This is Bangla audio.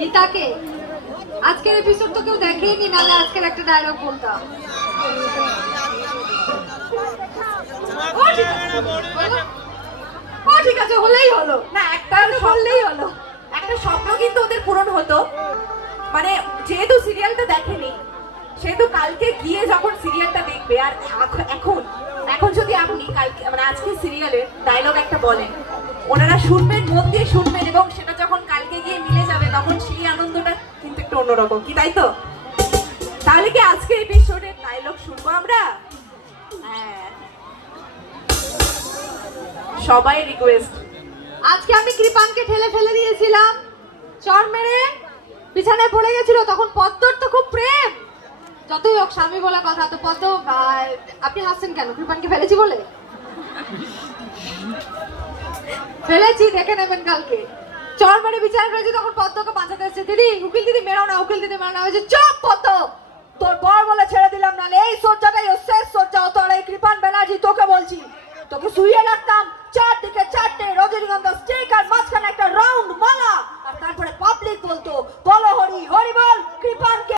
গীতাকে আজকের এপিসোড তো কেউ দেখেইনি, নালে আজকের একটা ডায়লগ বলতাম। ও ঠিক আছে, হলেই হলো না, একটা হলেই হলো। একটা স্বপ্ন কিন্তু ওদের পূরণ হতো, মানে যেহেতু সিরিয়ালটা দেখেনি সেহেতু কালকে গিয়ে যখন সিরিয়ালটা দেখবে, আর এখন এখন যদি আপনি কালকে মানে আজকে সিরিয়ালের ডায়লগ একটা বলেন, ওনারা শুনবেন, মন দিয়ে শুনবেন, এবং সেটা যখন কালকে গিয়ে মিলে যাবে তখন সেই আনন্দটা কিন্তু একটু অন্যরকম, কি তাই তো? তাহলে কি আজকে এপিসোডের ডায়লগ শুনবো আমরা? হ্যাঁ, সবাই রিকোয়েস্ট। আজকে আমি কৃপানকে ঠেলে ফেলে দিয়েছিলাম, চর মেরে বিছানায় পড়ে গেছিল, তখন পদ্মর তো খুব প্রেম, যতই হোক স্বামী বলা কথা। তো পদ্ম, আপনি হাসছেন কেন? কৃপানকে ফেলেছি বলে? ফেলেছি, দেখে নেবেন কালকে। চর মেরে বিচার করেছি, তখন পদ্মকে বাঁচাতে এসেছে, দিদি উকিল দিদি মেরো না, উকিল দিদি মেরো না। হয়েছে চপ পদ্ম, তোর বর বলে ছেড়ে দিলাম, নালে এই সজ্জাটাই শেষ সজ্জা হতো। আর এই কৃপান ব্যানার্জি তোকে বলছি, তোকে শুয়ে রাখতাম,